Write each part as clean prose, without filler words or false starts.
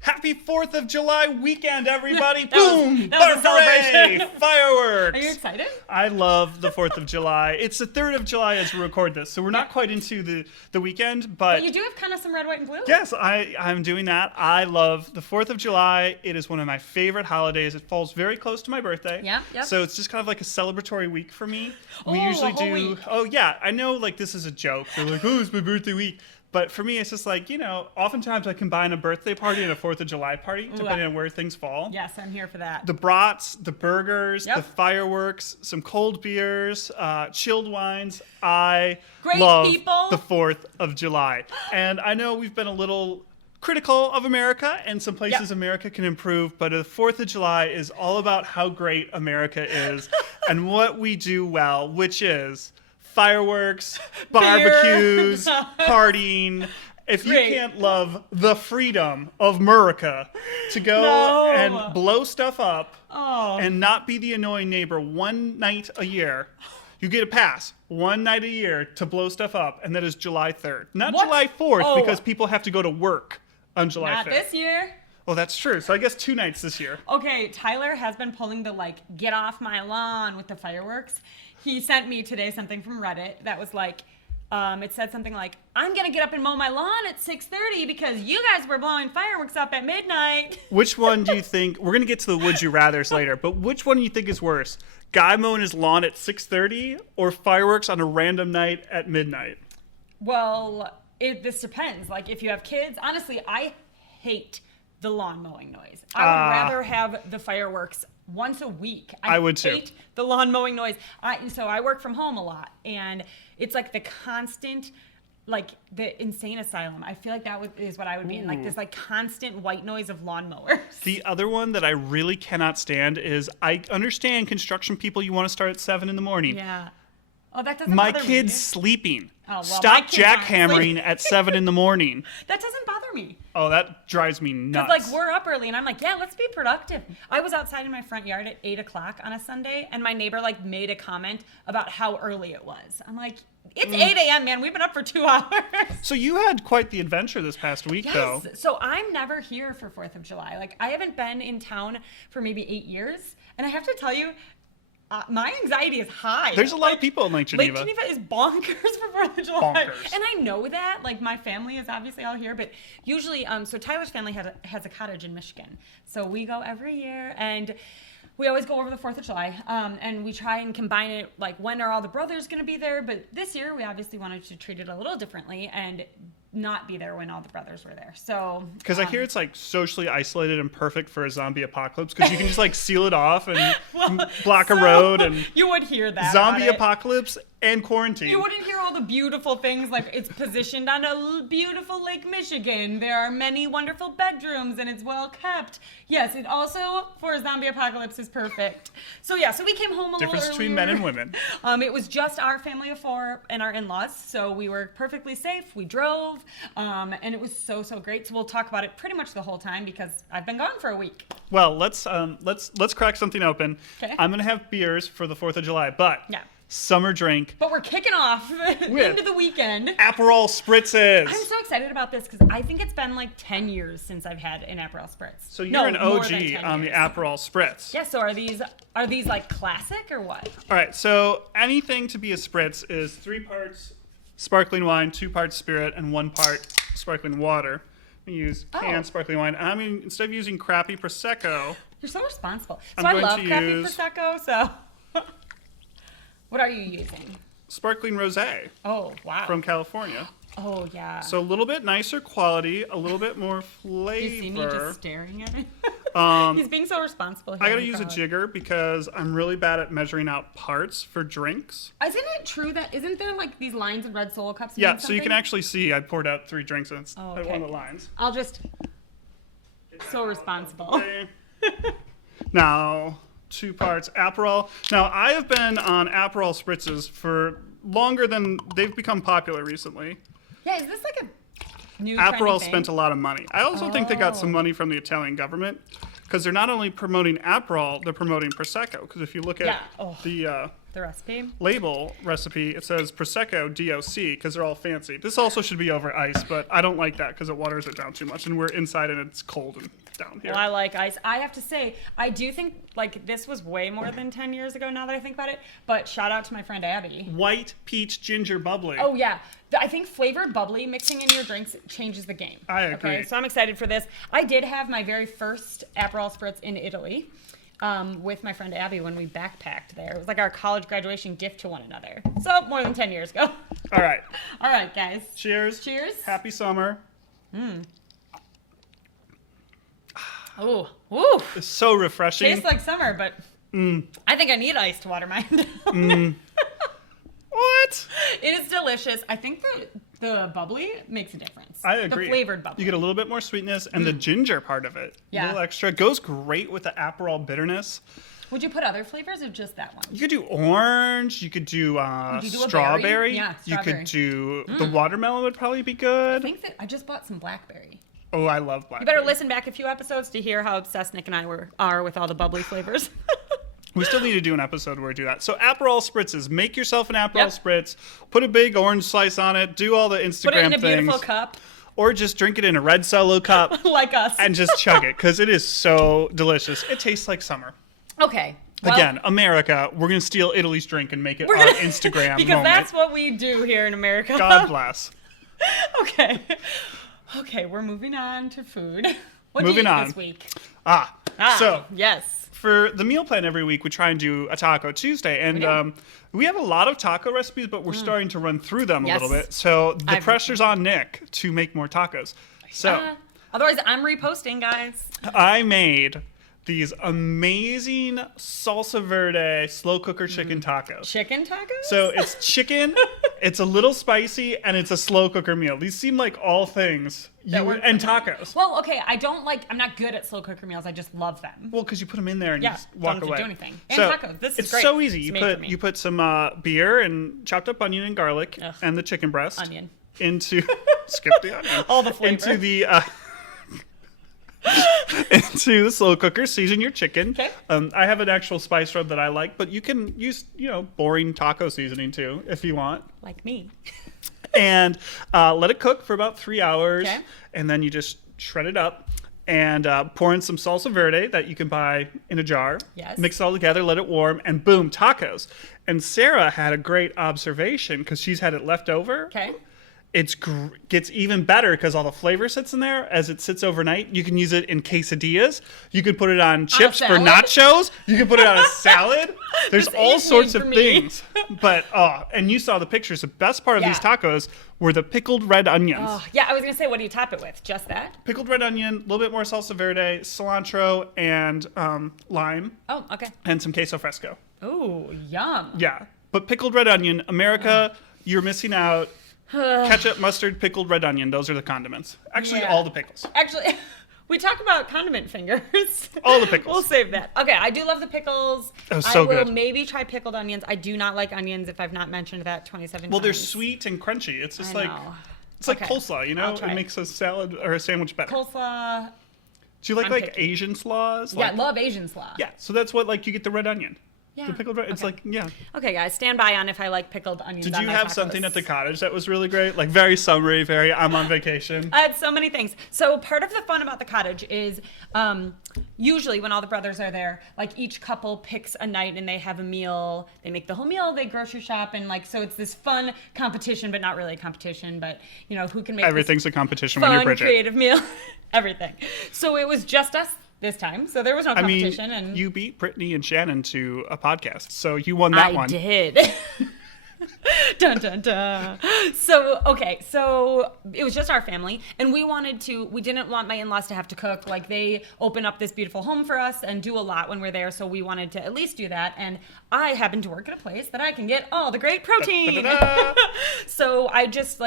Happy 4th of July weekend, everybody! That was- Boom! that was a celebration. Hooray! Fireworks! Are you excited? I love the 4th of July. It's the 3rd of July as we record this, so we're not quite into the weekend, but... But you do have kind of some red, white, and blue. Yes, I'm doing that. I love the 4th of July. It is one of my favorite holidays. It falls very close to my birthday. Yep. So it's just kind of like a celebratory week for me. We Oh, usually a whole do... week. Oh, yeah. I know, like, this is a joke. They're like, oh, it's my birthday week. But for me, it's just like, oftentimes I combine a birthday party and a 4th of July party, depending on where things fall. Yes, I'm here for that. The brats, the burgers, Yep. the fireworks, some cold beers, chilled wines. I Great love people. the 4th of July. And I know we've been a little critical of America, and some places America can improve, but the 4th of July is all about how great America is and what we do well, which is fireworks, barbecues, partying. If you Great. can't love the freedom of America to go and blow stuff up and not be the annoying neighbor one night a year, you get a pass one night a year to blow stuff up, and that is July 3rd. Not What? July 4th, Oh. because people have to go to work on July Not 5th. this year. Oh, that's true. So I guess 2 nights this year. Okay, Tyler has been pulling the get off my lawn with the fireworks. He sent me today something from Reddit that was like, it said something like, I'm gonna get up and mow my lawn at 6:30 because you guys were blowing fireworks up at midnight. Which one do you think, we're going to get to the would you rathers later, but which one do you think is worse? Guy mowing his lawn at 6:30 or fireworks on a random night at midnight? Well, this depends. Like if you have kids, honestly, I hate the lawn mowing noise. I would rather have the fireworks once a week. I would too. hate the lawn mowing noise. So I work from home a lot, and it's like the constant, like the insane asylum. I feel like is what I would be in. Like this constant white noise of lawnmowers. The other one that I really cannot stand is, I understand construction people, you want to start at 7 in the morning. Yeah. Oh, that doesn't My bother kid's me. sleeping. Oh, well, my Stop kid's not jackhammering sleeping. at 7 in the morning. That doesn't bother me. Oh, that drives me nuts. Because we're up early, and I'm like, yeah, let's be productive. I was outside in my front yard at 8 o'clock on a Sunday, and my neighbor made a comment about how early it was. I'm like, it's 8 a.m., man. We've been up for 2 hours. So you had quite the adventure this past week, though. Yes. So I'm never here for 4th of July. I haven't been in town for maybe 8 years, and I have to tell you, my anxiety is high. There's a lot of people in Lake Geneva. Lake Geneva is bonkers for 4th of July. Bonkers. And I know that. My family is obviously all here, but usually, so Tyler's family has a cottage in Michigan. So we go every year, and we always go over the 4th of July, and we try and combine it, when are all the brothers going to be there? But this year, we obviously wanted to treat it a little differently and not be there when all the brothers were there. So Because I hear it's socially isolated and perfect for a zombie apocalypse, because you can just seal it off and block a road and you would hear that zombie about it. apocalypse and quarantine. You wouldn't hear all the beautiful things, it's positioned on a beautiful Lake Michigan. There are many wonderful bedrooms, and it's well kept. Yes, it also, for a zombie apocalypse, is perfect. So we came home a little Difference earlier. between men and women. It was just our family of 4 and our in-laws, so we were perfectly safe. We drove, and it was so great. So we'll talk about it pretty much the whole time because I've been gone for a week. Well, let's crack something open. Okay. I'm gonna have beers for the 4th of July, but Yeah. summer drink. But we're kicking off into the weekend. Aperol spritzes. I'm so excited about this because I think it's been 10 years since I've had an Aperol Spritz. So you're an more OG than 10 on the years. Aperol spritz. Yeah, so are these classic or what? All right, so anything to be a spritz is 3 parts sparkling wine, 2 parts spirit, and 1 part sparkling water. We use canned sparkling wine. I mean, instead of using crappy Prosecco, You're so responsible. So I'm I going love to crappy use- Prosecco, so. What are you using? sparkling rosé Oh, wow. from California. Oh, yeah. So a little bit nicer quality, a little bit more flavor. you see me just staring at it? He's being so responsible here. I gotta on the use a pod. jigger because I'm really bad at measuring out parts for drinks. Isn't it true that, isn't there these lines in red Solo cups? Yeah, mean so you can something? actually see I poured out 3 drinks and it's Oh, at okay. one of the lines. I'll just, so responsible. Okay. Now, 2 parts Aperol. Now, I have been on Aperol spritzes for longer than they've become popular recently. Yeah, is this a new Aperol trendy thing? spent a lot of money. I also think they got some money from the Italian government because they're not only promoting Aperol, they're promoting Prosecco. Because if you look at Yeah. Oh. the The recipe. label recipe, it says Prosecco DOC because they're all fancy. This also should be over ice, but I don't like that because it waters it down too much, and we're inside and it's cold and down here. Well, I like ice. I have to say, I do think like this was way more than 10 years ago now that I think about it, but shout out to my friend Abby. White peach ginger bubbly. Oh, yeah. I think flavored bubbly mixing in your drinks changes the game. I agree. Okay, so I'm excited for this. I did have my very first Aperol Spritz in Italy with my friend Abby when we backpacked there. It was like our college graduation gift to one another. So more than 10 years ago. All right. All right, guys. Cheers. Cheers. Happy summer. Ooh, ooh. It's so refreshing. Tastes like summer, but I think I need ice to water mine. What? It is delicious. I think the bubbly makes a difference. I agree. The flavored bubbly. You get a little bit more sweetness, and the ginger part of it, a Yeah. little extra, goes great with the Aperol bitterness. Would you put other flavors or just that one? You could do orange. You could do you do a strawberry. berry? Yeah, You strawberry. could do the watermelon would probably be good. I think that I just bought some blackberry. Oh, I love You blackberry. better listen back a few episodes to hear how obsessed Nick and I are with all the bubbly flavors. We still need to do an episode where we do that. So Aperol spritzes. Make yourself an Aperol Yep. spritz. Put a big orange slice on it. Do all the Instagram Put it in a things. beautiful cup, Or just drink it in a red Solo cup like us. and just chug it because it is so delicious. It tastes like summer. Okay. Well, Again, America, we're going to steal Italy's drink and make it we're our gonna- Instagram because moment. that's what we do here in America. God bless. Okay. Okay, we're moving on to food. What Moving do you eat on. this week? So yes. for the meal plan every week, we try and do a Taco Tuesday. And We do. we have a lot of taco recipes, but we're starting to run through them a Yes. little bit. So the I've- pressure's on Nick to make more tacos. So Otherwise, I'm reposting, guys. I made these amazing salsa verde slow cooker chicken tacos. Chicken tacos? So it's chicken, it's a little spicy, and it's a slow cooker meal. These seem like all things That work and tacos. Well, okay, I'm not good at slow cooker meals. I just love them. Well, because you put them in there and Yeah, you just walk don't have to away. do anything. And So tacos. This is it's great. so easy. It's You made for put me. you put some beer and chopped up onion and garlic Ugh. and the chicken breast Onion. into skip the onion All the flavor. into the into the slow cooker. Season your chicken. Okay. I have an actual spice rub that I like, but you can use boring taco seasoning too if you want. Like me. And let it cook for about 3 hours. Okay. And then you just shred it up and pour in some salsa verde that you can buy in a jar. Yes. Mix it all together, let it warm, and boom, tacos. And Sarah had a great observation because she's had it left over. Okay. It gets even better because all the flavor sits in there as it sits overnight. You can use it in quesadillas. You can put it on chips for salad? nachos. You can put it on a salad. There's This all is sorts made of for me. things. But and you saw the pictures. The best part of these Yeah. tacos were the pickled red onions. Oh, yeah, I was going to say, what do you top it with? Just that? Pickled red onion, a little bit more salsa verde, cilantro, and lime, Oh, okay. and some queso fresco. Ooh, yum. Yeah, but pickled red onion, America, you're missing out. Ketchup, mustard, pickled red onion. Those are the condiments. Actually, Yeah. all the pickles. Actually, we talk about condiment fingers. All the pickles. We'll save that. Okay, I do love the pickles. Oh, so I will good. maybe try pickled onions. I do not like onions if I've not mentioned that 27 Well, they're times. sweet and crunchy. It's just I like know. it's like Okay. coleslaw. I'll It try. makes a salad or a sandwich better. Coleslaw. Do you like I'm like picky. Asian slaws? Yeah, I Like, love Asian slaw. yeah. So that's what you get the red onion. Yeah. The pickled red. It's Okay. like Okay, guys, stand by on if I like pickled onions. Did on you my have tacos. something at the cottage that was really great? Like very summery, very I'm on vacation. I had so many things. So part of the fun about the cottage is usually when all the brothers are there, like each couple picks a night and they have a meal. They make the whole meal. They grocery shop and so it's this fun competition, but not really a competition. But who can make this Everything's a competition when you're fun, Bridget. creative meal, everything. So it was just us this time. So there was no I mean, competition. and you beat Brittany and Shannon to a podcast, so you won that one. I did. Dun dun dun. So it was just our family, and we didn't want my in-laws to have to cook. Like, they open up this beautiful home for us and do a lot when we're there, so we wanted to at least do that. And I happen to work at a place that I can get all the great protein. Da-da-da. So I just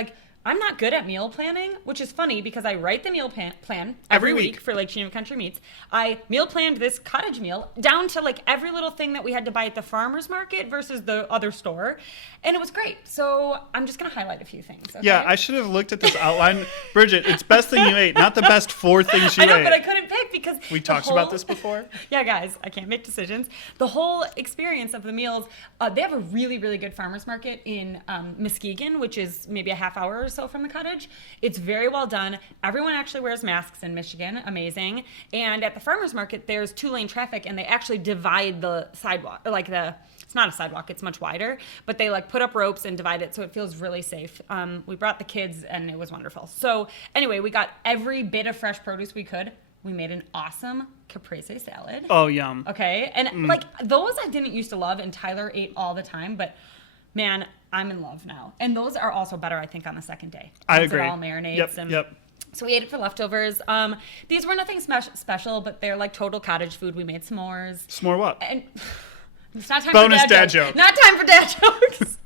I'm not good at meal planning, which is funny because I write the meal plan every week. week for Lake Geneva Country Meats. I meal planned this cottage meal down to every little thing that we had to buy at the farmer's market versus the other store. And it was great. So I'm just going to highlight a few things. Okay? Yeah, I should have looked at this outline. Bridget, it's best thing you ate, not the best 4 things you I know, ate. but I couldn't pick because We talked about this before. Yeah, guys, I can't make decisions. The whole experience of the meals, they have a really, really good farmer's market in Muskegon, which is maybe a half hour or so from the cottage. It's very well done. Everyone actually wears masks in Michigan. Amazing. And at the farmer's market, there's 2-lane traffic, and they actually divide the sidewalk, it's not a sidewalk, it's much wider, but they like put up ropes and divide it so it feels really safe. We brought the kids and it was wonderful. So anyway, we got every bit of fresh produce we could. We made an awesome caprese salad. Oh, yum. Okay. And like those I didn't used to love and Tyler ate all the time, but man, I'm in love now. And those are also better, I think, on the second day. I Once agree. It all marinates. Yep. So we ate it for leftovers. These were nothing special, but they're like total cottage food. We made s'mores. S'more what? And it's not time Bonus for dad joke. jokes. Not time for dad jokes.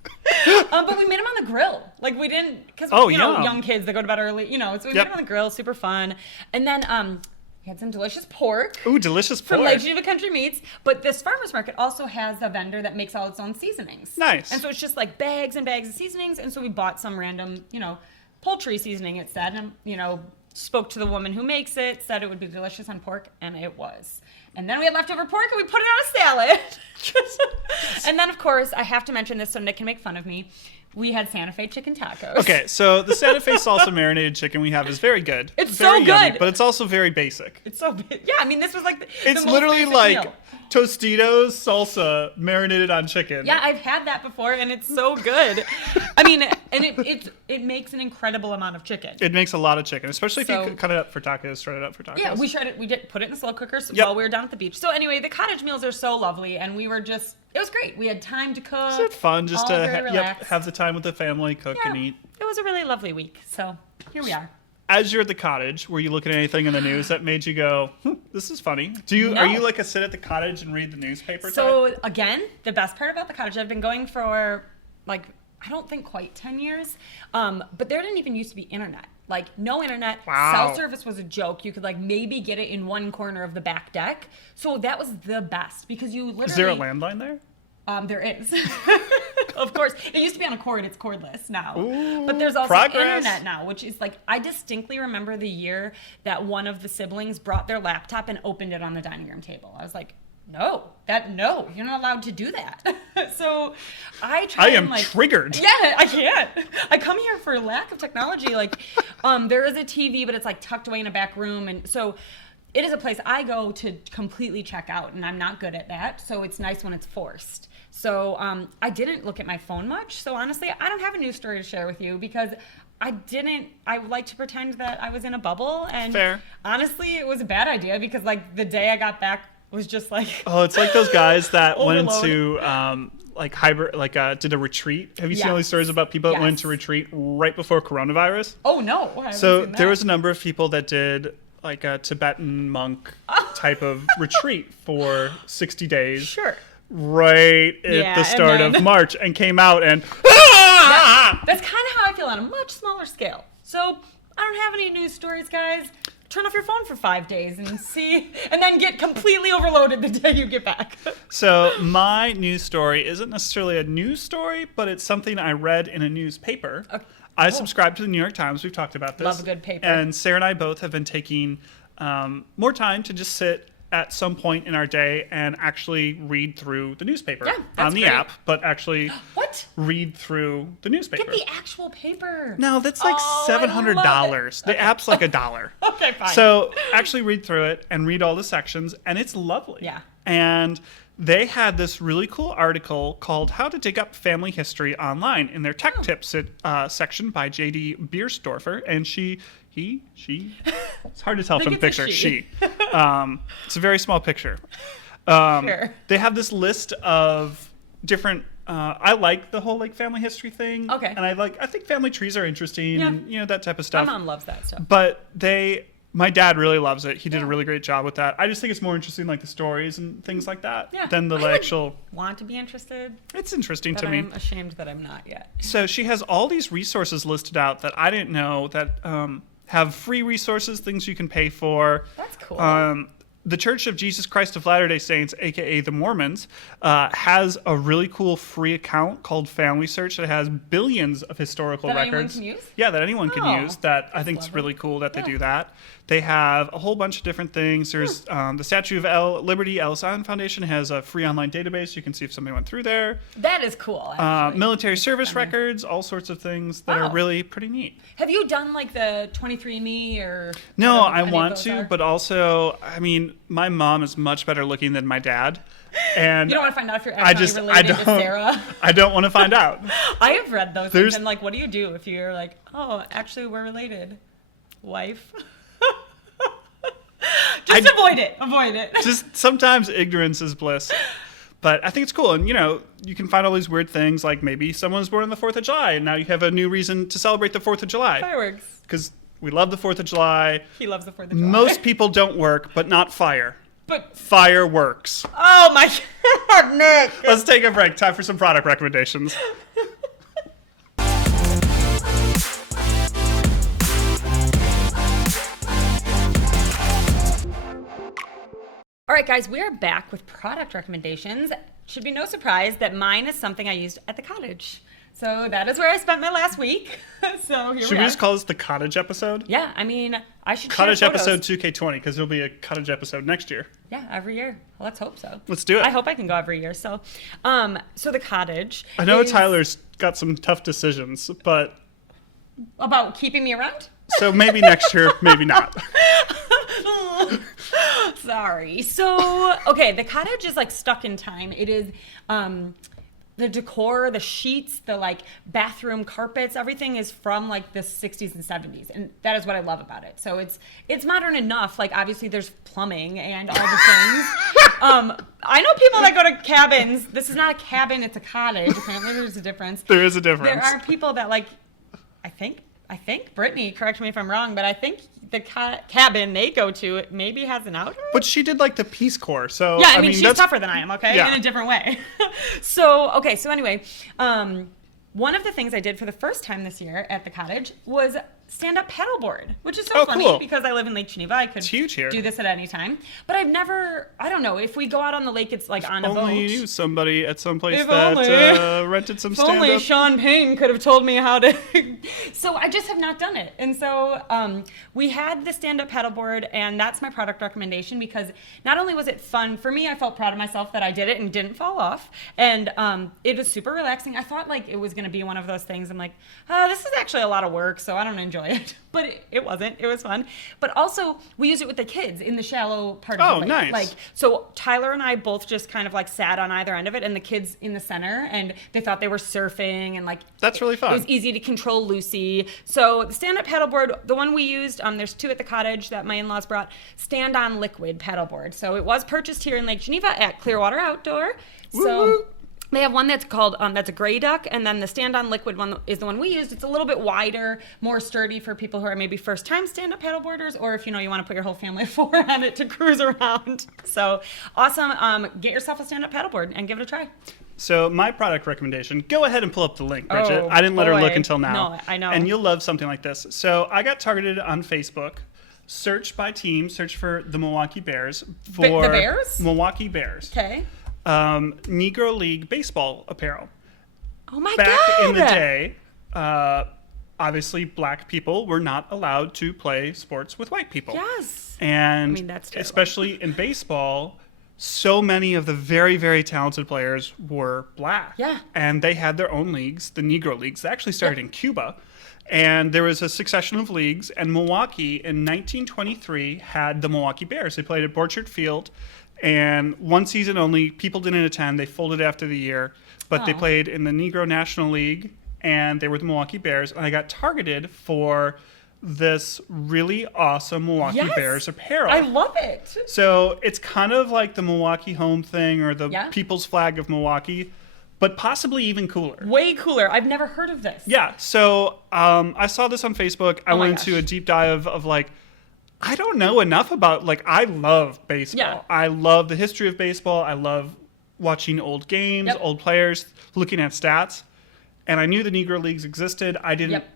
But we made them on the grill. Like we didn't, because young kids, they go to bed early, so we made them on the grill, super fun. And then we had some delicious pork. Ooh, delicious pork. From Lake Geneva Country Meats. But this farmer's market also has a vendor that makes all its own seasonings. Nice. And so it's just like bags and bags of seasonings. And so we bought some random, poultry seasoning, it said. And, spoke to the woman who makes it, said it would be delicious on pork, and it was. And then we had leftover pork, and we put it on a salad. And then, of course, I have to mention this so Nick can make fun of me. We had Santa Fe chicken tacos. Okay, so the Santa Fe salsa marinated chicken we have is very good. It's very so yummy, good. but it's also very basic. It's so big. Yeah, I mean, this was like the It's most literally basic like meal. Tostitos salsa marinated on chicken. Yeah, I've had that before, and it's so good. I mean, and it makes an incredible amount of chicken. It makes a lot of chicken, especially if So- you cut it up for tacos, shred it up for tacos. Yeah, we shredded. We did put it in the slow cooker Yep. while we were down at the beach. So anyway, the cottage meals are so lovely, and we were it was great. We had time to cook. Is it fun just all to very relaxed. have the time with the family, cook and eat? It was a really lovely week. So here we are. As you're at the cottage, were you looking at anything in the news that made you go, this is funny? No. Are you like a sit at the cottage and read the newspaper type? So again, the best part about the cottage, I've been going for I don't think quite 10 years, but there didn't even used to be internet. Like no internet. Wow. Cell service was a joke. You could maybe get it in one corner of the back deck. So that was the best because you literally. Is there a landline there? There is. Of course. It used to be on a cord. It's cordless now. Ooh, but there's also progress. internet now, which is I distinctly remember the year that one of the siblings brought their laptop and opened it on the dining room table. I was like, no, you're not allowed to do that. So I try I am and triggered. Yeah, I can't. I come here for lack of technology. There is a TV, but it's tucked away in a back room. And so it is a place I go to completely check out, and I'm not good at that. So it's nice when it's forced. So I didn't look at my phone much. So honestly, I don't have a news story to share with you because I like to pretend that I was in a bubble. And Fair. Honestly, it was a bad idea because the day I got back was just Oh, it's like those guys that went Overload. into did a retreat. Have you seen all these Yes. stories about people that went Yes. to retreat right before coronavirus? Oh no. I haven't So seen that. there was a number of people that did a Tibetan monk type of retreat for 60 days. Sure. Right at Yeah, the and start then- of March and came out and That's kind of how I feel on a much smaller scale. So I don't have any news stories, guys. Turn off your phone for 5 days and see, and then get completely overloaded the day you get back. So my news story isn't necessarily a news story, but it's something I read in a newspaper. Okay. I subscribe to the New York Times. We've talked about this. Love a good paper. And Sarah and I both have been taking more time to just sit at some point in our day and actually read through the newspaper Yeah, on that's the great. app, but actually What? read through the newspaper. Get the actual paper. No, that's like Oh, I love $700. it. The app's like $1. Okay, fine. So actually read through it and read all the sections, and it's lovely. Yeah. And they had this really cool article called "How to Dig Up Family History Online" in their tech tips section by J.D. Biersdorfer, and she. It's hard to tell from the think it's a picture. she. It's a very small picture. Sure. They have this list of different. I like the whole family history thing. Okay. And I think family trees are interesting, Yeah. and that type of My stuff. mom loves that stuff. But my dad really loves it. He did a really great job with that. I just think it's more interesting, the stories and things like that, Yeah. than the I would actual. Want to be interested, It's interesting but to me. I'm ashamed that I'm not yet. So she has all these resources listed out that I didn't know that have free resources, things you can pay for. That's cool. the Church of Jesus Christ of Latter-day Saints, aka the Mormons, has a really cool free account called Family Search that has billions of historical That anyone records. can use? Yeah, that anyone can Oh, use. That I that's think is lovely. really cool that they Yeah. do that. They have a whole bunch of different things. There's the Statue of Liberty Ellis Island Foundation has a free online database. You can see if somebody went through there. That is cool. Actually. Military service funny. records, all sorts of things that are Wow. really pretty neat. Have you done like the 23andMe or? No, whatever I any of want those to, are? but also, I mean, my mom is much better looking than my dad. And You don't want to find out if you're I actually just, related to Sarah. I don't want to find out. I have read those There's- things and like, what do you do if you're like, oh, actually we're related, wife? Just avoid it. Avoid it. Just sometimes ignorance is bliss. But I think it's cool. And, you can find all these weird things like maybe someone was born on the 4th of July and now you have a new reason to celebrate the 4th of July. Fireworks. Because we love the 4th of July. He loves the 4th of July. Most people don't work, but not fire. But Fireworks. oh my God, Nick. Let's take a break. Time for some product recommendations. All right, guys, we are back with product recommendations. Should be no surprise that mine is something I used at the cottage. So that is where I spent my last week. So here Should we we are. just call this the cottage episode? Yeah, I mean, I should Cottage share photos. episode 2K20 because there'll be a cottage episode next year. Yeah, every year. Well, let's hope so. Let's do it. I hope I can go every year. So, so the cottage. I know is Tyler's got some tough decisions, but about keeping me around. so maybe next year, maybe not. Sorry. So, okay, the cottage is like stuck in time. It is the decor, the sheets, the like bathroom carpets, everything is from like the 60s and 70s. And that is what I love about it. So it's modern enough. Like obviously there's plumbing and all the things. I know people that go to cabins. This is not a cabin, it's a cottage. Apparently there's a difference. There is a There difference. are people that like, I think, Brittany, correct me if I'm wrong, but I think the cabin they go to maybe has an outdoor. But she did like the Peace Corps, so Yeah, I mean she's that's tougher than I am, okay? Yeah. In a different way. So anyway, one of the things I did for the first time this year at the cottage was stand-up paddleboard, which is so Oh, funny cool. because I live in Lake Geneva. I could It's huge here. do this at any time. But I've never, I don't know, if we go out on the lake, it's like on a boat. Only you knew somebody at some place If that only. rented some If only stand-up. Sean Payne could have told me how to. So I just have not done it. And so we had the stand-up paddleboard, and that's my product recommendation because not only was it fun, for me, I felt proud of myself that I did it and didn't fall off. And it was super relaxing. I thought like it was going to be one of those things. I'm like, this is actually a lot of work, so I don't enjoy it. But it wasn't. It was fun. But also, we used it with the kids in the shallow part of Oh, the lake. nice. Like, so Tyler and I both just kind of like sat on either end of it, and the kids in the center, and they thought they were surfing, and like That's really fun. It was easy to control Lucy. So the stand-up paddleboard, the one we used, there's two at the cottage that my in-laws brought. Stand-on liquid paddleboard. So it was purchased here in Lake Geneva at Clearwater Outdoor. So. Woo-woo. They have one that's called, that's a gray duck, and then the stand-on liquid one is the one we used. It's a little bit wider, more sturdy for people who are maybe first-time stand-up paddleboarders, or if you want to put your whole family of four on it to cruise around. So awesome. Get yourself a stand-up paddleboard and give it a try. So my product recommendation, go ahead and pull up the link, Bridget. Oh, I didn't let her boy. look until now. No, I know. And you'll love something like this. So I got targeted on Facebook. Search by team, search for the Milwaukee Bears. For the Bears? Milwaukee Bears. Okay. Negro League baseball apparel. Oh my Back God. in the day, obviously black people were not allowed to play sports with white people. Yes. And I mean, that's terrible. especially in baseball, so many of the very, very talented players were black. Yeah. And they had their own leagues, the Negro Leagues. They actually started in Cuba. And there was a succession of leagues. And Milwaukee in 1923 had the Milwaukee Bears. They played at Borchert Field. And one season only, people didn't attend. They folded after the year. But they Oh. played in the Negro National League. And they were the Milwaukee Bears. And I got targeted for this really awesome Milwaukee Yes. Bears apparel. I love it. So it's kind of like the Milwaukee home thing or the Yeah. people's flag of Milwaukee, but possibly even cooler. Way cooler. I've never heard of this. Yeah. So I saw this on Facebook. I Oh my went into gosh. a deep dive of like, I don't know enough about, like, I love baseball. Yeah. I love the history of baseball. I love watching old games, Yep. old players, looking at stats. And I knew the Negro Leagues existed. I didn't Yep.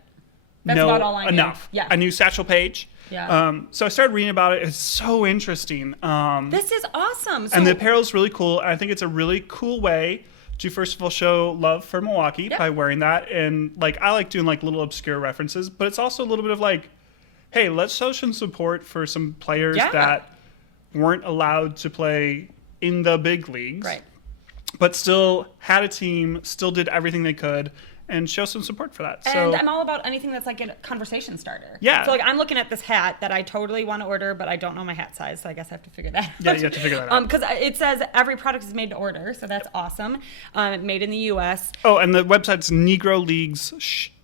That's know about all I knew. enough. Yeah. I knew Satchel Paige. Yeah. So I started reading about it. It's so interesting. This is awesome. So, And the apparel's really cool. And I think it's a really cool way to, first of all, show love for Milwaukee by wearing that. And like, I like doing like little obscure references, but it's also a little bit of like, hey, let's show some support for some players that weren't allowed to play in the big leagues, right, but still had a team, still did everything they could, and show some support for that. And so I'm all about anything that's like a conversation starter. Yeah. So like I'm looking at this hat that I totally want to order, but I don't know my hat size, so I guess I have to figure that out. Yeah, you have to figure that out. Because it says every product is made to order, so that's awesome. Made in the U.S. Oh, and the website's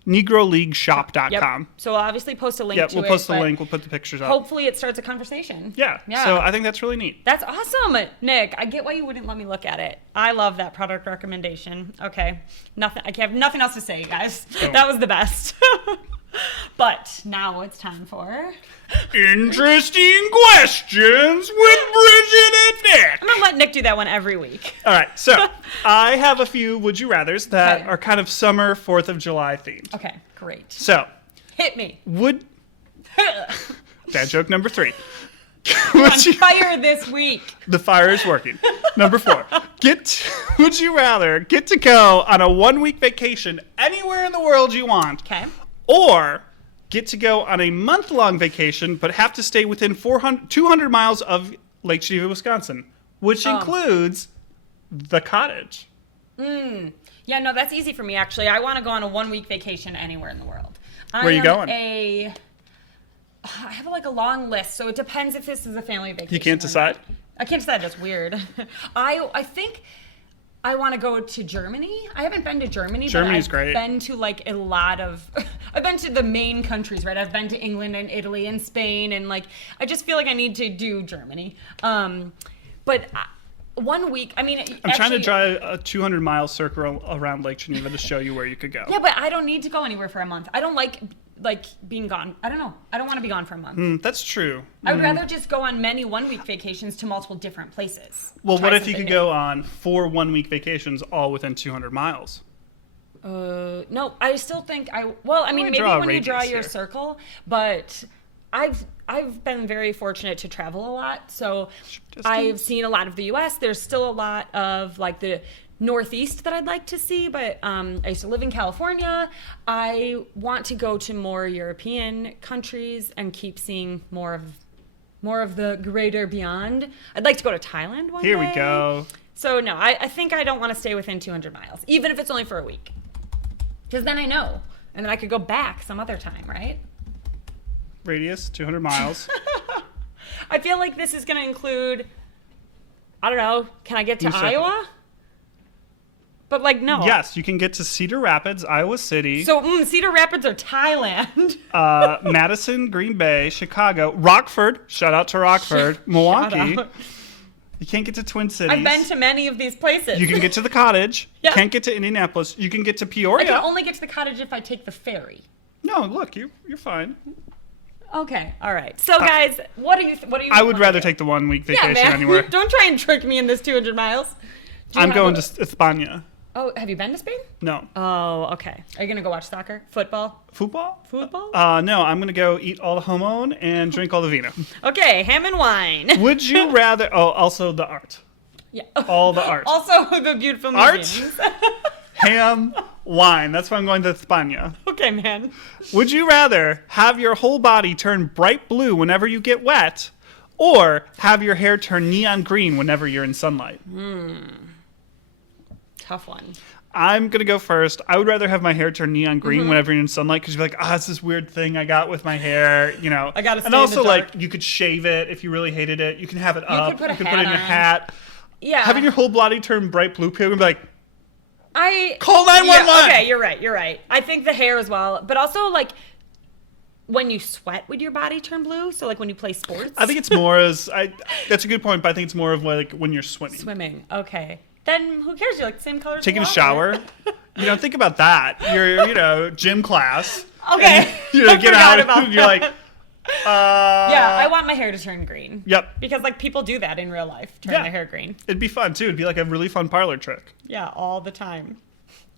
negroleagueshop.com. Yep. So we'll obviously post a link to it. We'll post the link. We'll put the pictures up. Hopefully it starts a conversation. Yeah. So I think that's really neat. That's awesome, Nick. I get why you wouldn't let me look at it. I love that product recommendation. Okay. Nothing. I have nothing else to say, guys. Oh. That was the best. But now it's time for Interesting questions with Bridget and Nick. I'm gonna let Nick do that one every week. All right. So I have a few would you rathers that Okay. are kind of summer 4th of July themed. Okay, great. So Hit me. would dad joke number 3. On fire this week. The fire is working. Number 4. Would you rather get to go on a 1-week vacation anywhere in the world you want, Okay. or get to go on a month-long vacation but have to stay within 200 miles of Lake Geneva, Wisconsin, which includes the cottage? Yeah, no, that's easy for me actually. I want to go on a 1-week vacation anywhere in the world. Where are you going? I have like a long list, so it depends if this is a family vacation. You can't or decide? not. I can't decide. That's weird. I think I want to go to Germany. I haven't been to Germany. Germany's but I've great. been to like a lot of. I've been to the main countries, right? I've been to England and Italy and Spain, and like I just feel like I need to do Germany. But 1 week. I mean, I'm trying to drive a 200-mile circle around Lake Geneva to show you where you could go. Yeah, but I don't need to go anywhere for a month. I don't like being gone. I don't know. I don't want to be gone for a month. That's true. I would rather just go on many 1-week vacations to multiple different places. Well, Try what if you something could go on 4 1-week vacations all within 200 miles? No, I still think I mean, maybe draw a when you draw radius your here. circle, but I've been very fortunate to travel a lot. So I've seen a lot of the US. There's still a lot of like the Northeast that I'd like to see, but I used to live in California. I want to go to more European countries and keep seeing more of the greater beyond. I'd like to go to Thailand one day. Here we go. So no, I think I don't want to stay within 200 miles, even if it's only for a week. Because then I know, and then I could go back some other time, right? Radius, 200 miles. I feel like this is going to include, I don't know, can I get to You said- Iowa? But like, no. Yes, you can get to Cedar Rapids, Iowa City, So Cedar Rapids or Thailand? Madison, Green Bay, Chicago, Rockford. Shout out to Rockford. Milwaukee. Shout out. You can't get to Twin Cities. I've been to many of these places. You can get to the cottage. Yeah. Can't get to Indianapolis. You can get to I Peoria. can only get to the cottage if I take the ferry. No, look, you're fine. Okay, all right. So guys, what do you? I would wanna rather do? take the 1 week Yeah, vacation man. anywhere. Don't try and trick me in this 200 miles. Do you I'm have going a- to España. Oh, have you been to Spain? No. Oh, okay. Are you gonna go watch soccer, football, Football? football? No, I'm going to go eat all the jamon and drink all the vino. Okay, ham and wine. Would you rather... Oh, also the art. Yeah. All the art. Also, the beautiful Art? museums. Ham, wine. That's why I'm going to España. Okay, man. Would you rather have your whole body turn bright blue whenever you get wet, or have your hair turn neon green whenever you're in sunlight? Tough one. I'm going to go first. I would rather have my hair turn neon green whenever you're in sunlight, because you're like, it's this weird thing I got with my hair, you know. I gotta stay And in also, the dark. like, you could shave it if you really hated it. You can have it up. could put a you could hat put it in a on. hat. Yeah. Having your whole body turn bright blue, people would be like, I call 911! Yeah, okay, you're right. I think the hair as well, but also like when you sweat, would your body turn blue? So like when you play sports. I think it's more that's a good point, but I think it's more of like when you're swimming. Swimming. Okay. Then who cares? You're like the same color. as the Taking a water. shower. Think about that. You're, gym class. Okay. And, I get forgot out about and you're like, that. Yeah, I want my hair to turn green. Yep. Because like people do that in real life, turn Yeah. their hair green. It'd be fun too. It'd be like a really fun parlor trick. Yeah, all the time.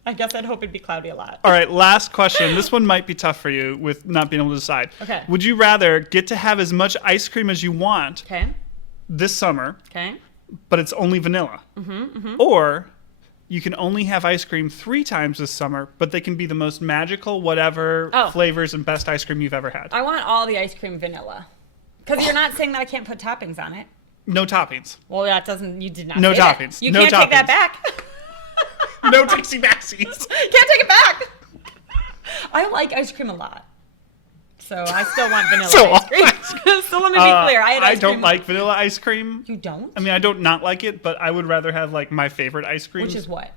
I guess I'd hope it'd be cloudy a lot. All right, last question. This one might be tough for you with not being able to decide. Okay. Would you rather get to have as much ice cream as you want Okay. this summer, Okay. but it's only vanilla? Or you can only have ice cream 3 times this summer, but they can be the most magical, whatever flavors and best ice cream you've ever had. I want all the ice cream vanilla. Because you're not saying that I can't put toppings on it. No toppings. Well, that doesn't, you did not No say that. toppings. You No can't take that toppings. back. No tasty backsies. Can't take it back. I like ice cream a lot. So I still want vanilla ice cream. So let me be clear. I don't like vanilla ice cream. You don't? I mean, I don't not like it, but I would rather have like my favorite ice cream. Which is what?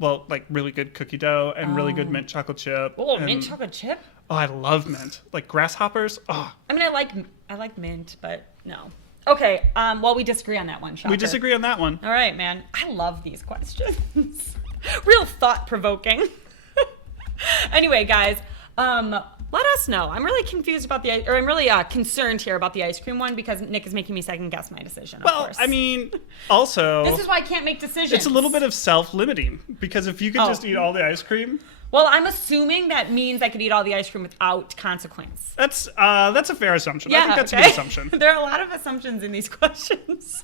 Well, like really good cookie dough and really good mint chocolate chip. Oh, and, mint chocolate chip? Oh, I love mint. Like grasshoppers. Oh, I mean, I like mint, but no. Okay, well, we disagree on that one, Shocker. we disagree on that one. All right, man. I love these questions. Real thought-provoking. Anyway, guys, let us know. I'm really confused about I'm really concerned here about the ice cream one because Nick is making me second guess my decision. Of Well, course. I mean, also, this is why I can't make decisions. it's a little bit of self-limiting because if you could just eat all the ice cream, Well, I'm assuming that means I could eat all the ice cream without consequence. that's a fair assumption. I think that's a good assumption. There are a lot of assumptions in these questions.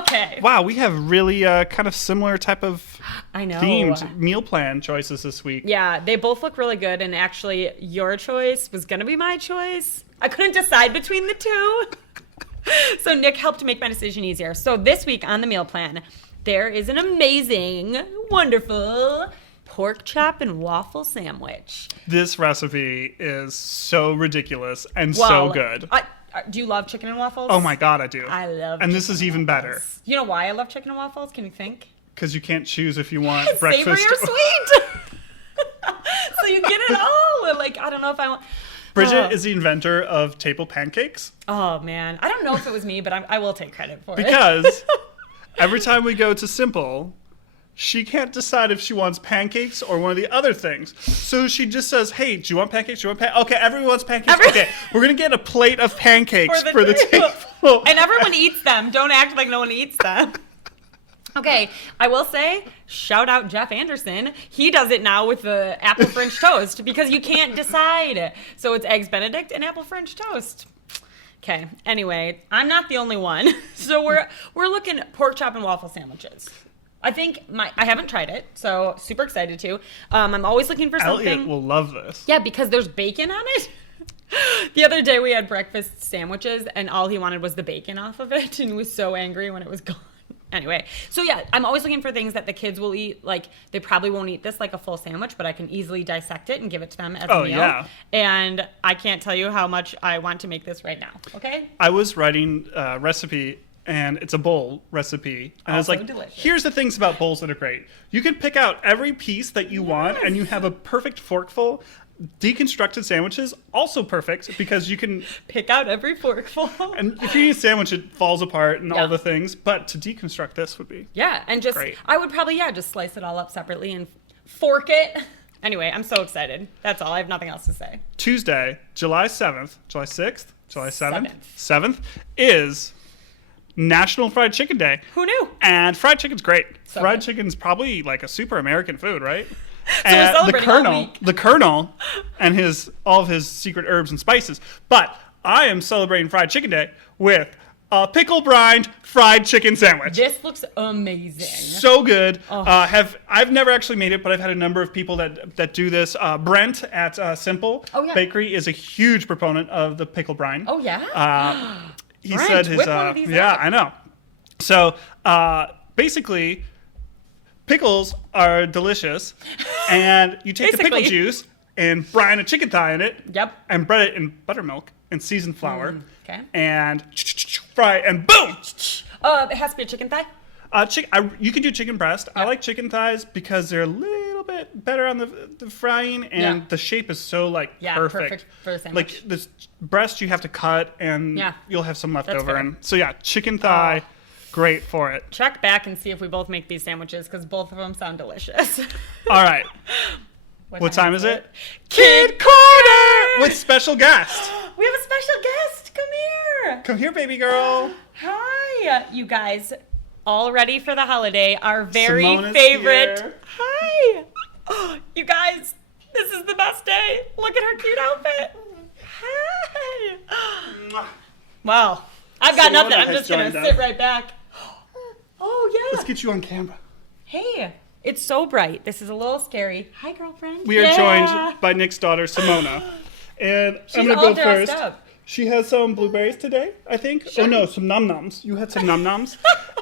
Okay. Wow, we have really kind of similar type of I know. themed meal plan choices this week. Yeah, they both look really good, and actually, your choice was gonna be my choice. I couldn't decide between the two. So Nick helped make my decision easier. So this week on the meal plan, there is an amazing, wonderful pork chop and waffle sandwich. This recipe is so ridiculous and so good. Do you love chicken and waffles? Oh my god, I do. I love And this chicken is and even better waffles. You know why I love chicken and waffles? Can you think? because you can't choose if you want Savory breakfast or sweet. So you get it all. Like, I don't know if I want... Bridget is the inventor of table pancakes Oh, man. I don't know if it was me, but I will take credit for it. because every time we go to Simple, she can't decide if she wants pancakes or one of the other things. So she just says, hey, do you want pancakes? Do you want pancakes? Okay, everyone wants pancakes. Okay, we're going to get a plate of pancakes for the table. And everyone eats them. Don't act like no one eats them. Okay, I will say, shout out Jeff Anderson. He does it now with the apple French toast because you can't decide. So it's eggs Benedict and apple French toast. Okay, anyway, I'm not the only one. So we're looking at pork chop and waffle sandwiches. I think I haven't tried it, so super excited to. I'm always looking for something. Elliot will love this. Yeah, because there's bacon on it. The other day we had breakfast sandwiches and all he wanted was the bacon off of it and he was so angry when it was gone. Anyway, so yeah, I'm always looking for things that the kids will eat. Like, they probably won't eat this like a full sandwich, but I can easily dissect it and give it to them as a meal. Yeah. And I can't tell you how much I want to make this right now, okay? I was writing a recipe, and it's a bowl recipe. And I was Also like, delicious. here's the things about bowls that are great. You can pick out every piece that you want, and you have a perfect forkful. Deconstructed sandwiches, also perfect, because you can... Pick out every forkful. And if you eat a sandwich, it falls apart and Yeah. all the things. But to deconstruct this would be... Yeah, and just, Great. I would probably, just slice it all up separately and fork it. Anyway, I'm so excited. That's all. I have nothing else to say. Tuesday, July 7th, July 6th, July 7th, Seventh. 7th is National Fried Chicken Day. Who knew? And fried chicken's great. So Fried good. chicken's probably like a super American food, right? we're And celebrating all week. the Colonel, and all of his secret herbs and spices. But I am celebrating Fried Chicken Day with a pickle brined fried chicken sandwich. This looks amazing. So good. Oh. I've never actually made it, but I've had a number of people that do this. Brent at Simple Bakery is a huge proponent of the pickle brine. Oh, yeah? He Brent, said his whip one of these yeah, up. I know. So basically, pickles are delicious, and you take the pickle Basically. juice and brine a chicken thigh in it. Yep. And bread it in buttermilk and seasoned flour. okay. And fry it, and boom. It has to be a chicken thigh? You can do chicken breast. I like chicken thighs because they're a little bit better on the frying, and Yeah. the shape is so perfect for a sandwich. Like this breast, you have to cut, and Yeah. you'll have some left That's over. fair. And so yeah, chicken thigh, great for it. Check back and see if we both make these sandwiches because both of them sound delicious. All right, what time is it? Kid Corner with special guest. We have a special guest. Come here. Come here, baby girl. Hi. You guys, all ready for the holiday? Our very Simona's favorite. here. Hi. You guys, this is the best day. Look at her cute outfit. Hey. Wow. I've got nothing. I'm just going to sit right back. Oh, yeah. Let's get you on camera. Hey, it's so bright. This is a little scary. Hi, girlfriend. We are joined by Nick's daughter, Simona. And I'm going to go first. Up. She has some blueberries today, I think. Sure. Oh, no, some num-nums. You had some num-nums.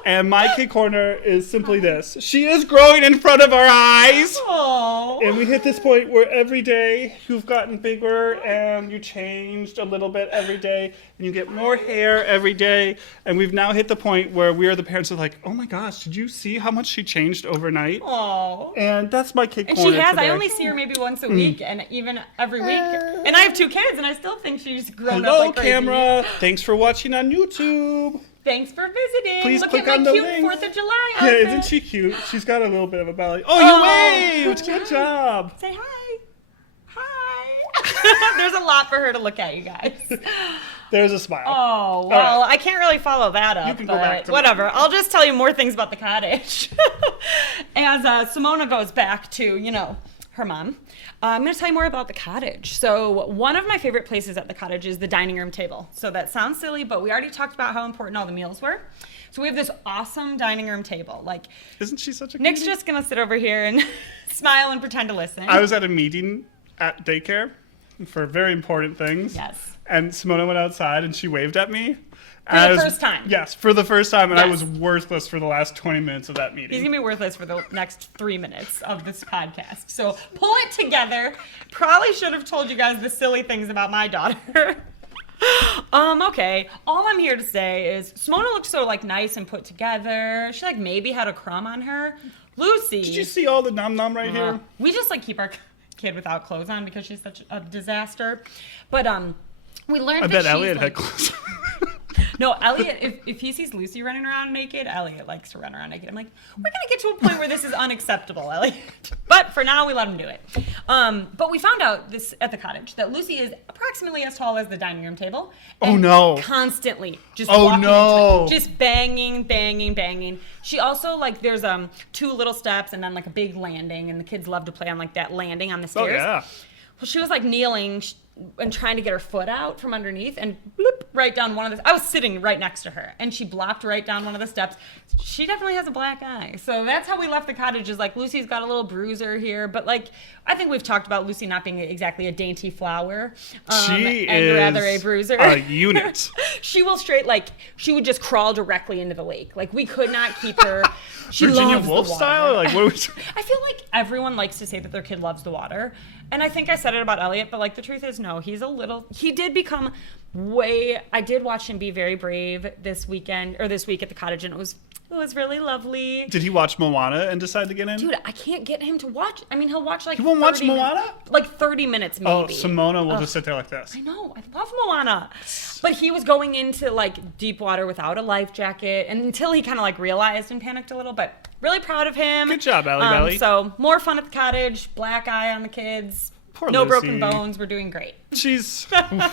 And my kid corner is simply this. She is growing in front of our eyes. Aww. And we hit this point where every day you've gotten bigger and you changed a little bit every day. And you get more hair every day. And we've now hit the point where we are the parents of like, oh my gosh, did you see how much she changed overnight? Aww. And that's my kid corner. And she has. Today. I only see her maybe once a week and even every week. And I have 2 kids and I still think she's grown up like crazy. Camera. Thanks for watching on YouTube. Thanks for visiting. Please Look click at on my the cute link. 4th of July outfit. Yeah, isn't she cute? She's got a little bit of a belly. Oh, you waved! Good job. Say hi. Hi. There's a lot for her to look at, you guys. There's a smile. Oh, well, right. I can't really follow that up. You can go back to whatever. I'll just tell you more things about the cottage. As Simona goes back to, her mom. I'm going to tell you more about the cottage. So one of my favorite places at the cottage is the dining room table. So that sounds silly, but we already talked about how important all the meals were. So we have this awesome dining room table. Like, isn't she such a Nick's cutie? just going to sit over here and smile and pretend to listen. I was at a meeting at daycare for very important things. Yes. And Simona went outside and she waved at me. For the first time. Yes, for the first time. And yes. I was worthless for the last 20 minutes of that meeting. He's going to be worthless for the next 3 minutes of this podcast. So pull it together. Probably should have told you guys the silly things about my daughter. Okay. All I'm here to say is Simona looked so nice and put together. She maybe had a crumb on her. Lucy. Did you see all the nom-nom right here? We just keep our kid without clothes on because she's such a disaster. But we learned I that bet she's Elliot had clothes on. No, Elliot, if he sees Lucy running around naked, Elliot likes to run around naked. I'm like, we're going to get to a point where this is unacceptable, Elliot. But for now, we let him do it. But we found out this at the cottage, that Lucy is approximately as tall as the dining room table. Oh, no. Constantly just oh, walking no. into it, just banging, banging, banging. She also, there's 2 little steps and then a big landing, and the kids love to play on that landing on the stairs. Oh, yeah. Well, she was kneeling and trying to get her foot out from underneath and bloop, right down one of the... I was sitting right next to her and she blopped right down one of the steps. She definitely has a black eye. So that's how we left the cottage is Lucy's got a little bruiser here. But I think we've talked about Lucy not being exactly a dainty flower. She and is rather a bruiser. A unit. She will she would just crawl directly into the lake. We could not keep her. She Virginia loves Woolf the water. style? What are we I feel like everyone likes to say that their kid loves the water. And I think I said it about Elliot, but the truth is no, he did become I did watch him be very brave this week at the cottage, and it was really lovely. Did he watch Moana and decide to get in? Dude, I can't get him to watch. I mean, he'll watch He won't watch Moana? 30 minutes maybe. Oh, Simona will just sit there like this. I know. I love Moana. But he was going into deep water without a life jacket, and until he kind of realized and panicked a little, but really proud of him. Good job, Allie Belly. So more fun at the cottage, black eye on the kids. Poor no Lucy. broken bones. We're doing great. She's... It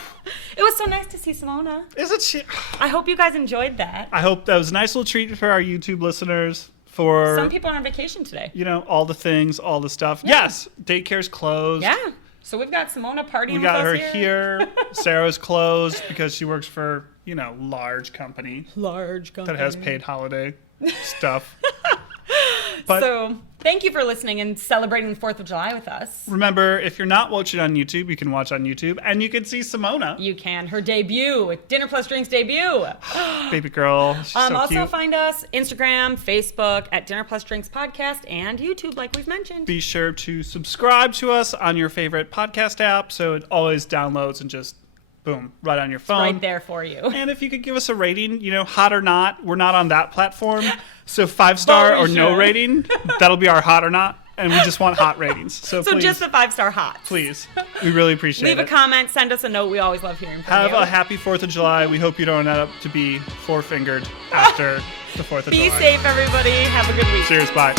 was so nice to see Simona. Isn't she? I hope you guys enjoyed that. I hope that was a nice little treat for our YouTube listeners. For some people are on vacation today. All the things, all the stuff. Yeah. Yes, daycare's closed. Yeah. So we've got Simona partying with us. We got her here. Sarah's closed because she works for, large company. Large company. That has paid holiday stuff. But so thank you for listening and celebrating the 4th of July with us. Remember, if you're not watching on YouTube, you can watch on YouTube, and you can see Simona. You can. Her debut, Dinner Plus Drinks debut. Baby girl, she's so also cute. Find us Instagram, Facebook at Dinner Plus Drinks Podcast, and YouTube, like we've mentioned. Be sure to subscribe to us on your favorite podcast app, so it always downloads and just boom, right on your phone. Right there for you. And if you could give us a rating, hot or not, we're not on that platform. So 5-star or no rating, that'll be our hot or not. And we just want hot ratings. So please, just the 5-star hot. Please. We really appreciate it. Leave a comment, send us a note. We always love hearing from you. Have a happy 4th of July. We hope you don't end up to be 4-fingered after the 4th of July. Be safe, everybody. Have a good week. Cheers. Bye.